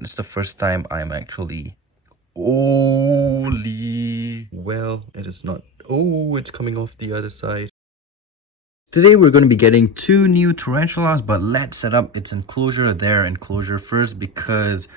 It's the first time I'm actually... Holy... Well, it is not... Oh, it's coming off the other side. Today we're going to be getting two new tarantulas, but let's set up its enclosure, their enclosure first, because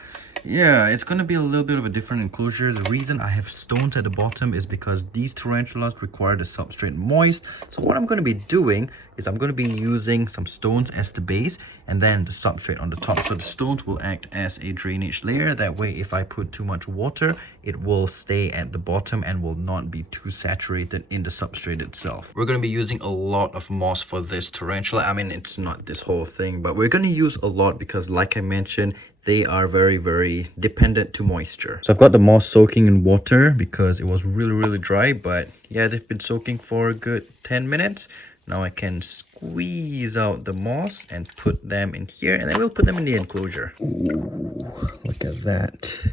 yeah, it's going to be a little bit of a different enclosure. The reason I have stones at the bottom is because these tarantulas require the substrate moist. So what I'm going to be doing is I'm going to be using some stones as the base and then the substrate on the top. So the stones will act as a drainage layer. That way, if I put too much water, it will stay at the bottom and will not be too saturated in the substrate itself. We're going to be using a lot of moss for this tarantula. I mean, it's not this whole thing, but we're going to use a lot because, like I mentioned, they are very dependent to moisture. So I've got the moss soaking in water because it was really dry, but yeah, they've been soaking for a good 10 minutes. Now I can squeeze out the moss and put them in here, and then we'll put them in the enclosure. Ooh, look at that.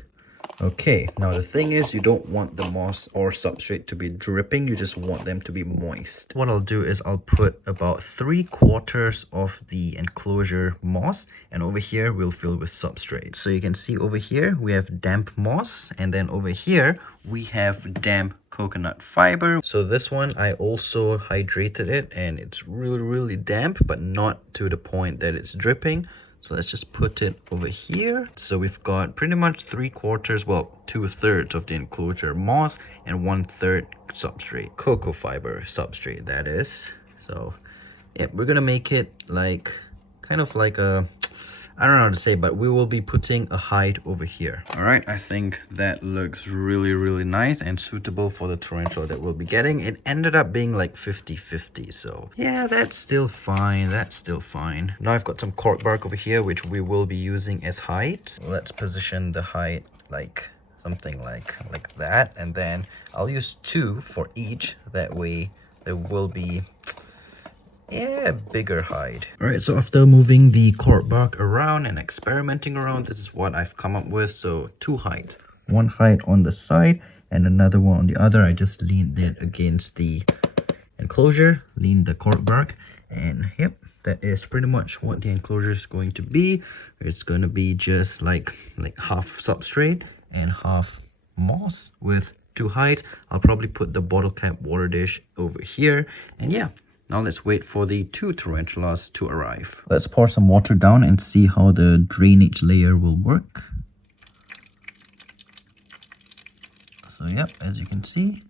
Okay, now the thing is, you don't want the moss or substrate to be dripping, you just want them to be moist. What I'll do is I'll put about 3/4 of the enclosure moss, and over here we'll fill with substrate. So you can see over here we have damp moss, and then over here we have damp coconut fiber. So this one I also hydrated it, and it's really damp, but not to the point that it's dripping. So let's just put it over here. So we've got pretty much 3/4, well, 2/3 of the enclosure moss and 1/3 substrate, cocoa fiber substrate, that is. So yeah, we're gonna make it like kind of like a, I don't know how to say, but we will be putting a hide over here. All right, I think that looks really nice and suitable for the tarantula that we'll be getting. It ended up being like 50-50, so yeah, that's still fine. That's still fine. Now I've got some cork bark over here, which we will be using as hide. Let's position the hide like something like that, and then I'll use 2 for each. That way there will be bigger hide. All right, so after moving the cork bark around and experimenting around, this is what I've come up with. So 2 hides, 1 hide on the side and another one on the other. I just leaned it against the enclosure, leaned the cork bark, and yep, that is pretty much what the enclosure is going to be. It's going to be just like half substrate and half moss with 2 hides. I'll probably put the bottle cap water dish over here, and yeah. Now let's wait for the 2 tarantulas to arrive. Let's pour some water down and see how the drainage layer will work. So yep, as you can see,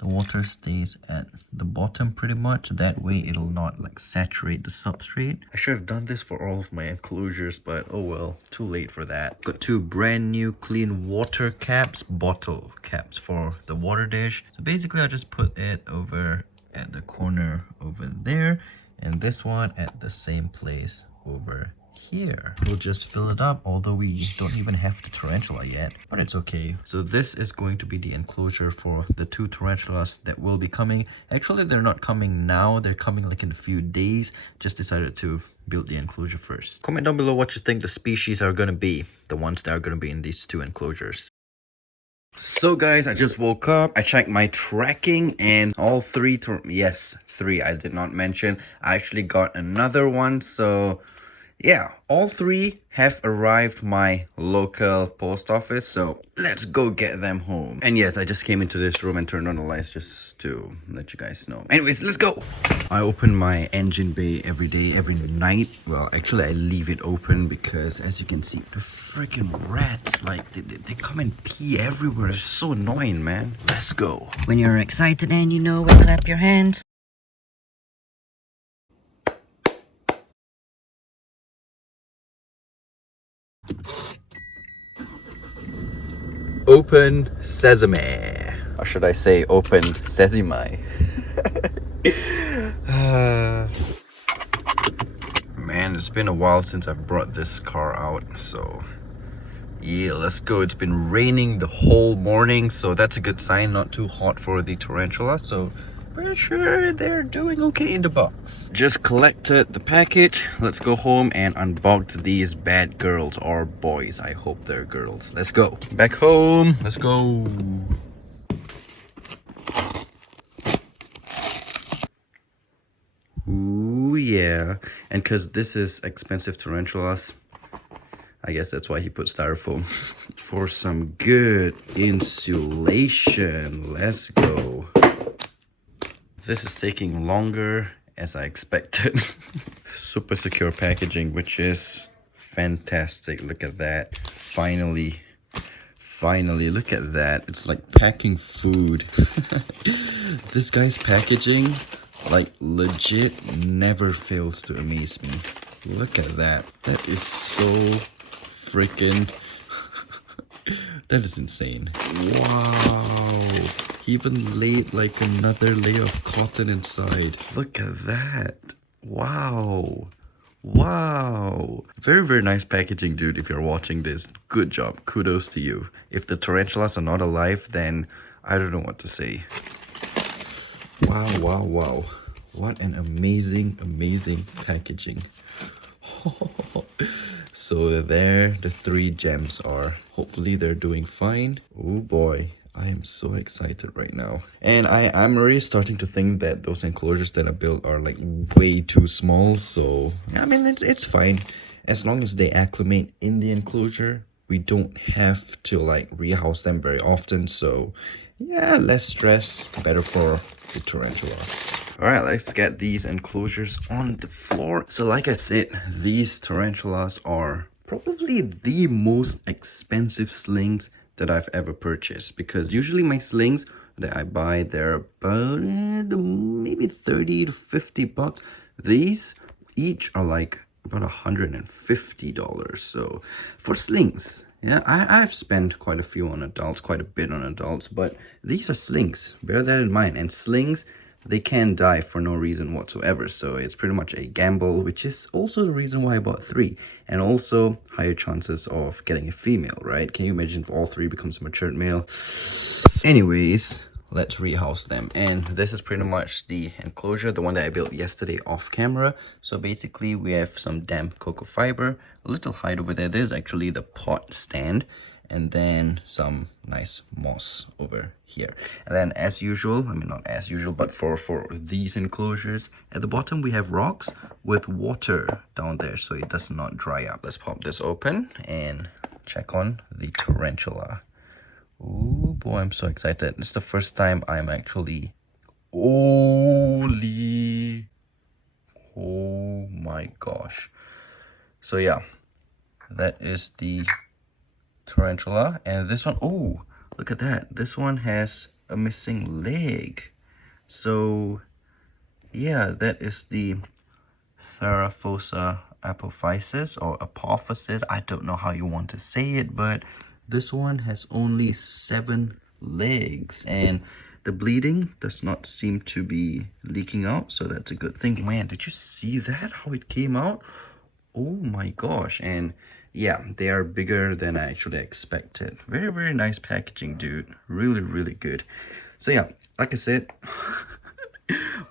the water stays at the bottom pretty much. That way it'll not like saturate the substrate. I should have done this for all of my enclosures, but oh well, too late for that. Got 2 brand new clean water caps, bottle caps for the water dish. So basically I'll just put it over at the corner over there, and this one at the same place over here. We'll just fill it up, although we don't even have the tarantula yet, but it's okay. So this is going to be the enclosure for the 2 tarantulas that will be coming. Actually, they're not coming now, they're coming like in a few days. Just decided to build the enclosure first. Comment down below what you think the species are going to be, the ones that are going to be in these 2 enclosures. So guys, I just woke up, I checked my tracking, and all 3, yes, 3, I did not mention, I actually got another one. So yeah, all 3 have arrived my local post office, so let's go get them home. And yes, I just came into this room and turned on the lights just to let you guys know. Anyways, let's go. I open my engine bay every day, every night. Well, actually I leave it open because, as you can see, the freaking rats, like they come and pee everywhere. It's so annoying, man. Let's go. When you're excited and you know it, clap your hands. Open sesame. Or should I say open sesame? Man, it's been a while since I've brought this car out, so yeah, let's go. It's been raining the whole morning, so that's a good sign. Not too hot for the tarantula, so pretty sure they're doing okay in the box. Just collected the package. Let's go home and unbox these bad girls, or boys. I hope they're girls. Let's go. Back home. Let's go. Ooh, yeah. And because this is expensive tarantulas, I guess that's why he put styrofoam. For some good insulation. Let's go. This is taking longer as I expected. Super secure packaging, which is fantastic. Look at that. Finally, look at that. It's like packing food. This guy's packaging, like, legit never fails to amaze me. Look at that. That is so freaking... That is insane. Wow. He even laid like another layer of cotton inside. Look at that. Wow. Wow. Very, very nice packaging, dude. If you're watching this, good job. Kudos to you. If the tarantulas are not alive, then I don't know what to say. Wow, wow, wow. What an amazing, amazing packaging. So there the 3 gems are. Hopefully they're doing fine. Oh boy, I am so excited right now. And I'm already starting to think that those enclosures that I built are like way too small. So I mean, it's fine. As long as they acclimate in the enclosure, we don't have to like rehouse them very often. So yeah, less stress, better for the tarantulas. All right, let's get these enclosures on the floor. So like I said, these tarantulas are probably the most expensive slings that I've ever purchased, because usually my slings that I buy, they're about maybe 30 to 50 bucks. These each are like about $150. So for slings, yeah, I've spent quite a few on adults, quite a bit on adults, but these are slings. Bear that in mind. And slings, they can die for no reason whatsoever. So it's pretty much a gamble, which is also the reason why I bought 3. And also higher chances of getting a female, right? Can you imagine if all 3 becomes a matured male? Anyways, let's rehouse them. And this is pretty much the enclosure, the one that I built yesterday off camera. So basically we have some damp cocoa fiber, a little height over there. There's actually the pot stand, and then some nice moss over here. And then as usual, I mean not as usual, but for these enclosures, at the bottom we have rocks with water down there so it does not dry up. Let's pop this open and check on the tarantula. Oh boy, I'm so excited. It's the first time I'm actually... Holy... Oh my gosh. So yeah, that is the tarantula. And this one, oh, look at that. This one has a missing leg. So yeah, that is the Theraphosa apophysis or apophysis. I don't know how you want to say it, but this one has only 7 legs, and the bleeding does not seem to be leaking out, so that's a good thing. Man, did you see that? How it came out? Oh my gosh. And yeah, they are bigger than I actually expected. Very, very nice packaging, dude. Really, really good. So yeah, like I said,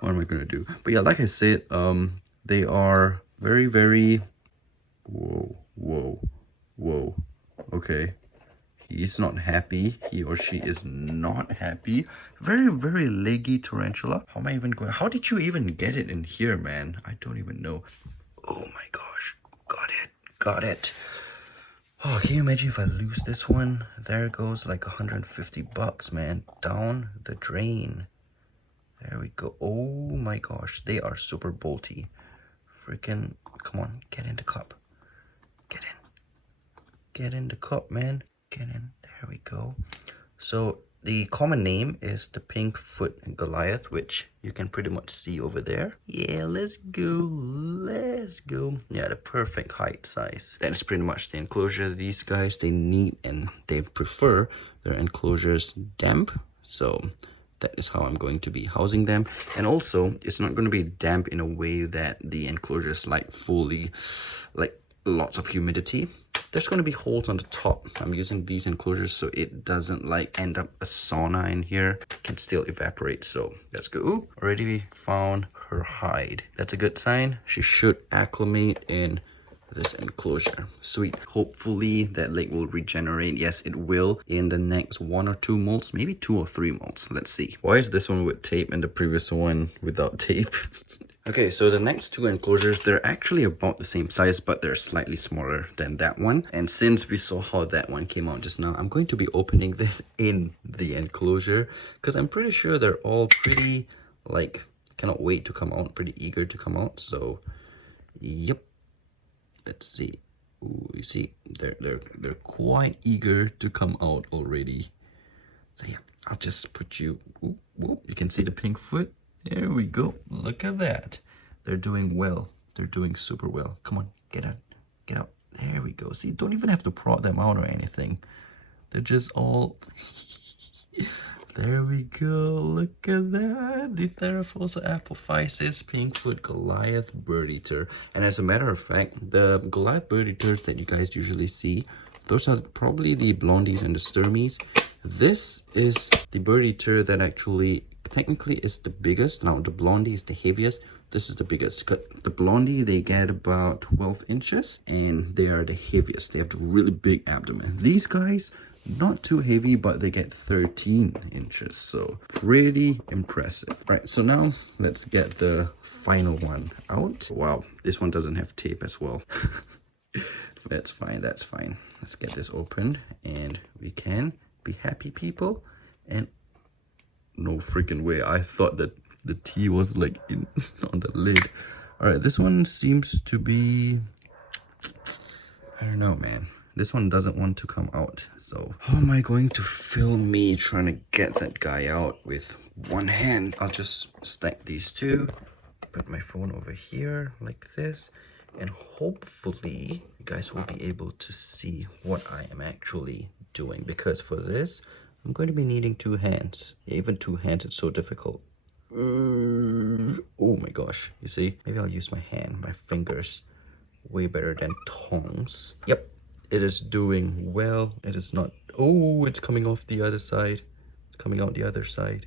what am I gonna do? But yeah, like I said, they are very, very... Whoa. Okay. He's not happy. He or she is not happy. Very, very leggy tarantula. How am I even going? How did you even get it in here, man? I don't even know. Oh my gosh. Got it. Oh, can you imagine if I lose this one? There goes like 150 bucks, man. Down the drain. There we go. Oh my gosh. They are super bolty. Freaking, come on. Get in the cup. Get in the cup, man. Get in. There we go. So the common name is the pink foot Goliath, which you can pretty much see over there. Yeah, let's go. Yeah, the perfect height size. That is pretty much the enclosure. These guys, they need and they prefer their enclosures damp. So that is how I'm going to be housing them. And also, it's not going to be damp in a way that the enclosure is like fully, like lots of humidity. There's going to be holes on the top. I'm using these enclosures so it doesn't like end up a sauna in here. It can still evaporate. So let's go. Ooh, already found her hide. That's a good sign. She should acclimate in this enclosure. Sweet. Hopefully that leg will regenerate. Yes, it will in the next 1 or 2 molts, maybe 2 or 3 molts. Let's see. Why is this one with tape and the previous one without tape? Okay, so the next two enclosures, they're actually about the same size, but they're slightly smaller than that one. And since we saw how that one came out just now, I'm going to be opening this in the enclosure because I'm pretty sure they're all pretty, like, cannot wait to come out, pretty eager to come out. So, yep. Let's see. Ooh, you see, they're quite eager to come out already. So yeah, I'll just put you. Ooh, ooh, you can see the pink foot. There we go. Look at that. They're doing well. They're doing super well. Come on, get out, get out. There we go. See, don't even have to prod them out or anything. They're just all. There we go. Look at that. The Theraphosa apophysis pinkfoot Goliath bird eater. And as a matter of fact, the Goliath bird eaters that you guys usually see, those are probably the blondies and the sturmies. This is the bird eater that actually technically is the biggest. Now the blondie is the heaviest. This is the biggest. The blondie, they get about 12 inches and they are the heaviest. They have a really big abdomen. These guys, not too heavy, but they get 13 inches. So pretty impressive. All right, so now let's get the final one out. Wow, this one doesn't have tape as well. That's fine, that's fine. Let's get this opened and we can be happy people. And no freaking way, I thought that the tea was like in on the lid. All right, this one seems to be, I don't know, man. This one doesn't want to come out. So how am I going to film me trying to get that guy out with one hand? I'll just stack these two, put my phone over here like this, and hopefully you guys will be able to see what I am actually doing, because for this I'm going to be needing two hands. Even two hands, it's so difficult. Oh my gosh, you see, maybe I'll use my hand, my fingers, way better than tongs. Yep, it is doing well. It is not, oh, it's coming off the other side. It's coming out the other side.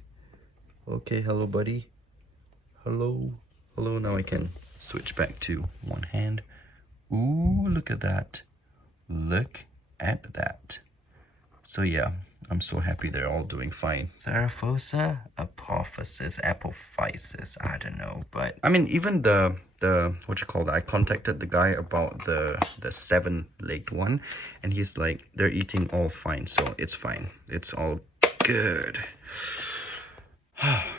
Okay, hello buddy. Hello. Hello, now I can switch back to one hand. Ooh, look at that. Look at that. So yeah, I'm so happy they're all doing fine. Theraphosa, apophysis, apophysis, I don't know. But I mean, even the what you call that, I contacted the guy about the 7-legged one, and he's like, they're eating all fine, so it's fine. It's all good.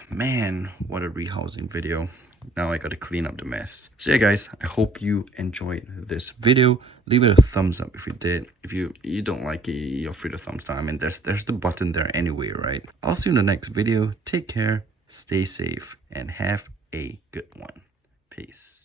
Man, what a rehousing video. Now I gotta clean up the mess. So yeah guys, I hope you enjoyed this video. Leave it a thumbs up if you did. If you don't like it, you're free to thumbs down. I mean, there's the button there anyway, right? I'll see you in the next video. Take care, stay safe, and have a good one. Peace.